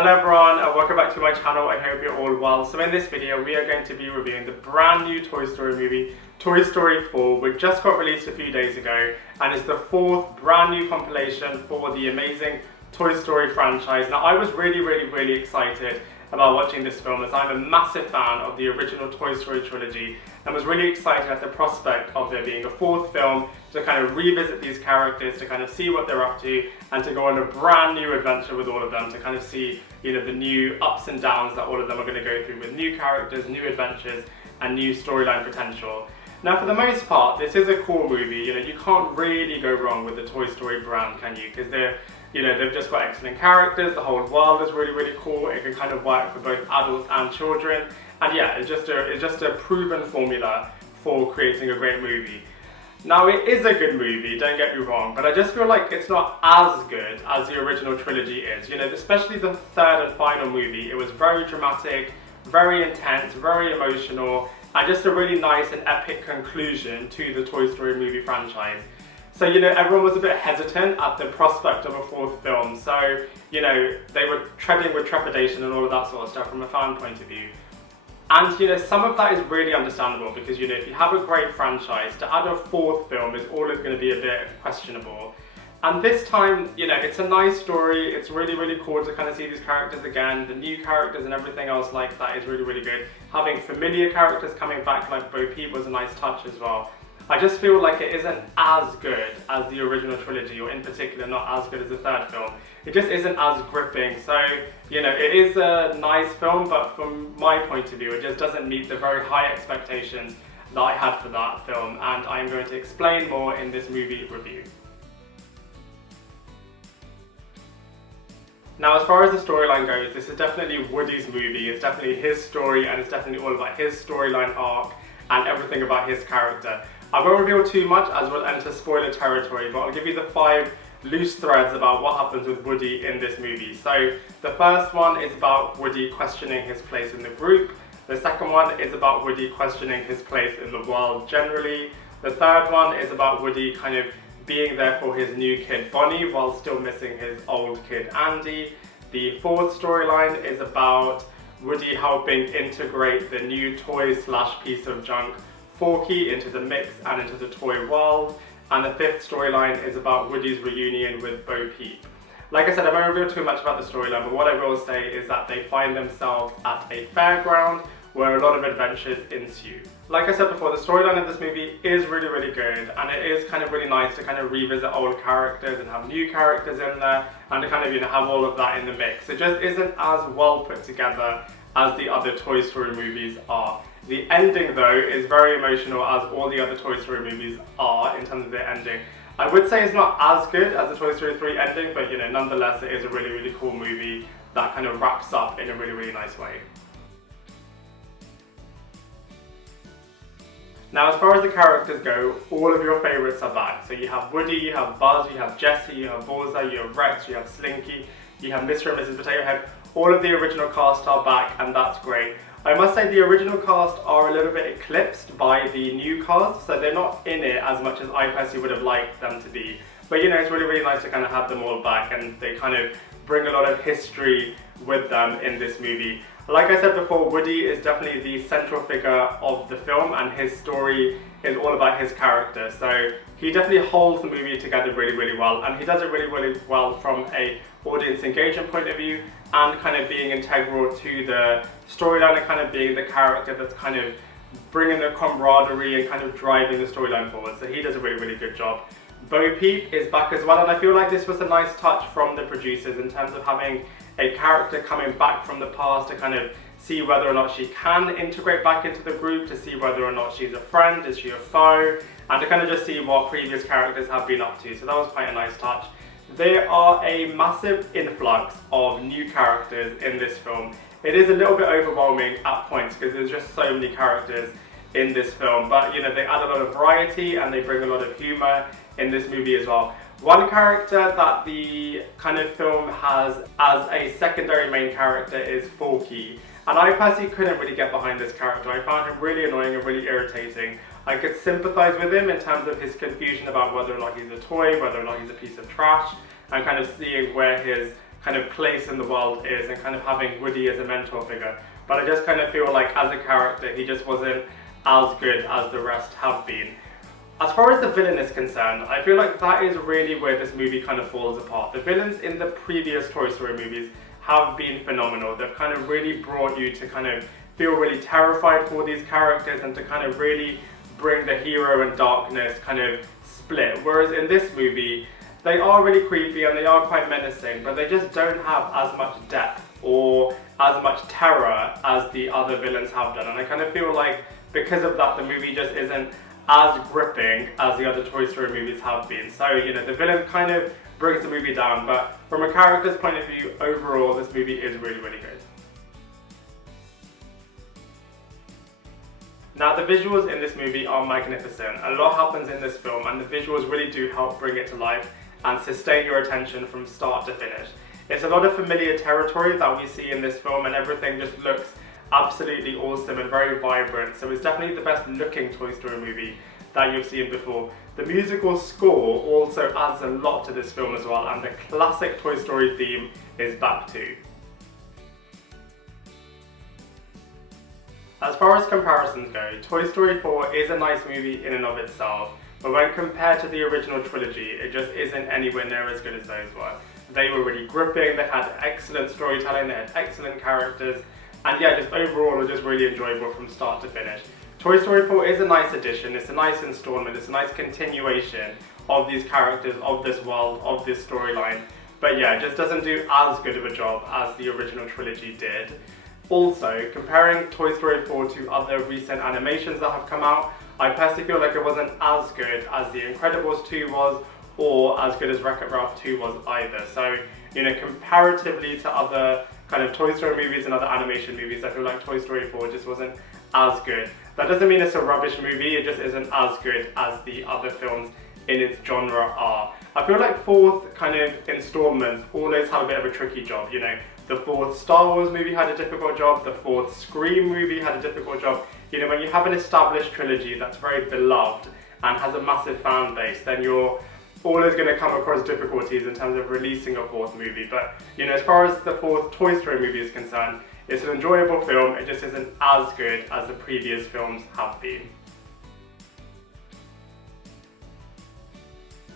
Hello everyone and welcome back to my channel. I hope you're all well. So in this video we are going to be reviewing the brand new Toy Story movie, Toy Story 4, which just got released a few days ago and is the fourth brand new compilation for the amazing Toy Story franchise. Now I was really excited about watching this film as I'm a massive fan of the original Toy Story trilogy and was really excited at the prospect of there being a fourth film to kind of revisit these characters, to kind of see what they're up to and to go on a brand new adventure with all of them, to kind of see, you know, the new ups and downs that all of them are going to go through with new characters, new adventures and new storyline potential. Now for the most part this is a cool movie. You know, you can't really go wrong with the Toy Story brand, can you? Because they've just got excellent characters, the whole world is really cool, it can kind of work for both adults and children, and yeah, it's just a proven formula for creating a great movie. Now it is a good movie, don't get me wrong, but I just feel like it's not as good as the original trilogy is. You know, especially the third and final movie, it was very dramatic, very intense, very emotional, and just a really nice and epic conclusion to the Toy Story movie franchise. So, you know, everyone was a bit hesitant at the prospect of a fourth film. So, you know, they were treading with trepidation and all of that sort of stuff from a fan point of view. And, you know, some of that is really understandable because, you know, if you have a great franchise, to add a fourth film is always going to be a bit questionable. And this time, you know, it's a nice story. It's really cool to kind of see these characters again. The new characters and everything else like that is really good. Having familiar characters coming back like Bo Peep was a nice touch as well. I just feel like it isn't as good as the original trilogy, or in particular not as good as the third film. It just isn't as gripping. So, you know, it is a nice film, but from my point of view, it just doesn't meet the very high expectations that I had for that film, and I'm going to explain more in this movie review. Now, as far as the storyline goes, this is definitely Woody's movie. It's definitely his story, and it's definitely all about his storyline arc and everything about his character. I won't reveal too much as we'll enter spoiler territory, but I'll give you the 5 loose threads about what happens with Woody in this movie. So the first one is about Woody questioning his place in the group. The second one is about Woody questioning his place in the world generally. The third one is about Woody kind of being there for his new kid Bonnie while still missing his old kid Andy. The fourth storyline is about Woody helping integrate the new toy / piece of junk Forky into the mix and into the toy world. And the fifth storyline is about Woody's reunion with Bo Peep. Like I said, I won't reveal too much about the storyline, but what I will say is that they find themselves at a fairground where a lot of adventures ensue. Like I said before, the storyline of this movie is really good, and it is kind of really nice to kind of revisit old characters and have new characters in there, and to kind of, you know, have all of that in the mix. It just isn't as well put together as the other Toy Story movies are. The ending, though, is very emotional, as all the other Toy Story movies are in terms of their ending. I would say it's not as good as the Toy Story 3 ending, but, you know, nonetheless, it is a really cool movie that kind of wraps up in a really nice way. Now, as far as the characters go, all of your favourites are back. So you have Woody, you have Buzz, you have Jessie, you have Bullseye, you have Rex, you have Slinky, you have Mr. and Mrs. Potato Head. All of the original cast are back, and that's great. I must say the original cast are a little bit eclipsed by the new cast, so they're not in it as much as I personally would have liked them to be. But, you know, it's really nice to kind of have them all back, and they kind of bring a lot of history with them in this movie. Like I said before, Woody is definitely the central figure of the film, and his story is all about his character. So he definitely holds the movie together really well, and he does it really well from a audience engagement point of view, and kind of being integral to the storyline and kind of being the character that's kind of bringing the camaraderie and kind of driving the storyline forward. So he does a really good job. Bo Peep is back as well, and I feel like this was a nice touch from the producers in terms of having a character coming back from the past to kind of see whether or not she can integrate back into the group, to see whether or not she's a friend, is she a foe, and to kind of just see what previous characters have been up to. So that was quite a nice touch. There are a massive influx of new characters in this film. It is a little bit overwhelming at points because there's just so many characters in this film, but, you know, they add a lot of variety and they bring a lot of humour in this movie as well. One character that the kind of film has as a secondary main character is Forky, and I personally couldn't really get behind this character. I found him really annoying and really irritating. I could sympathise with him in terms of his confusion about whether or not he's a toy, whether or not he's a piece of trash, and kind of seeing where his kind of place in the world is, and kind of having Woody as a mentor figure. But I just kind of feel like as a character, he just wasn't as good as the rest have been. As far as the villain is concerned, I feel like that is really where this movie kind of falls apart. The villains in the previous Toy Story movies have been phenomenal. They've kind of really brought you to kind of feel really terrified for these characters and to kind of really bring the hero and darkness kind of split. Whereas in this movie, they are really creepy and they are quite menacing, but they just don't have as much depth or as much terror as the other villains have done. And I kind of feel like because of that, the movie just isn't as gripping as the other Toy Story movies have been. So, you know, the villain kind of brings the movie down, but from a character's point of view, overall, this movie is really, really good. Now, the visuals in this movie are magnificent. A lot happens in this film, and the visuals really do help bring it to life and sustain your attention from start to finish. It's a lot of familiar territory that we see in this film, and everything just looks absolutely awesome and very vibrant. So it's definitely the best looking Toy Story movie that you've seen before. The musical score also adds a lot to this film as well, and the classic Toy Story theme is back too. As far as comparisons go, Toy Story 4 is a nice movie in and of itself, but when compared to the original trilogy, it just isn't anywhere near as good as those were. They were really gripping, they had excellent storytelling, they had excellent characters, and yeah, just overall, it was just really enjoyable from start to finish. Toy Story 4 is a nice addition, it's a nice installment, it's a nice continuation of these characters, of this world, of this storyline, but yeah, it just doesn't do as good of a job as the original trilogy did. Also, comparing Toy Story 4 to other recent animations that have come out, I personally feel like it wasn't as good as The Incredibles 2 was, or as good as Wreck-It Ralph 2 was either. So, you know, comparatively to other kind of Toy Story movies and other animation movies, I feel like Toy Story 4 just wasn't as good. That doesn't mean it's a rubbish movie, it just isn't as good as the other films in its genre are. I feel like fourth kind of installments always have a bit of a tricky job, you know. The fourth Star Wars movie had a difficult job, the fourth Scream movie had a difficult job. You know, when you have an established trilogy that's very beloved and has a massive fan base, then you're always going to come across difficulties in terms of releasing a fourth movie. But, you know, as far as the fourth Toy Story movie is concerned, it's an enjoyable film, it just isn't as good as the previous films have been.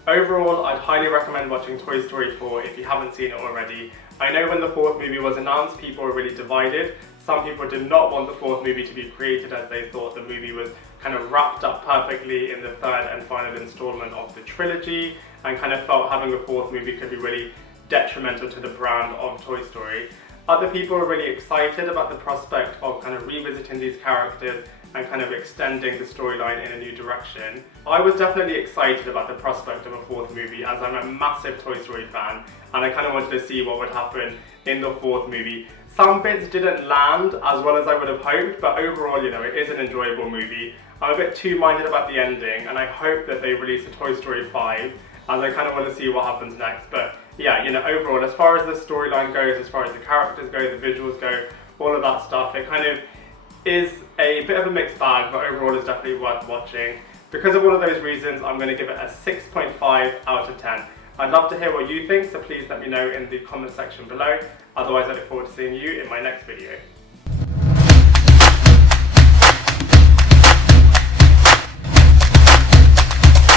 Overall, I'd highly recommend watching Toy Story 4 if you haven't seen it already. I know when the fourth movie was announced, people were really divided. Some people did not want the fourth movie to be created as they thought the movie was kind of wrapped up perfectly in the third and final installment of the trilogy, and kind of felt having a fourth movie could be really detrimental to the brand of Toy Story. Other people were really excited about the prospect of kind of revisiting these characters and kind of extending the storyline in a new direction. I was definitely excited about the prospect of a fourth movie, as I'm a massive Toy Story fan, and I kind of wanted to see what would happen in the fourth movie. Some bits didn't land as well as I would have hoped, but overall, you know, it is an enjoyable movie. I'm a bit too minded about the ending, and I hope that they release a Toy Story 5, as I kind of want to see what happens next. But yeah, you know, overall, as far as the storyline goes, as far as the characters go, the visuals go, all of that stuff, it kind of is a bit of a mixed bag, but overall it's definitely worth watching. Because of all of those reasons, I'm going to give it a 6.5 out of 10. I'd love to hear what you think, so please let me know in the comment section below. Otherwise, I look forward to seeing you in my next video.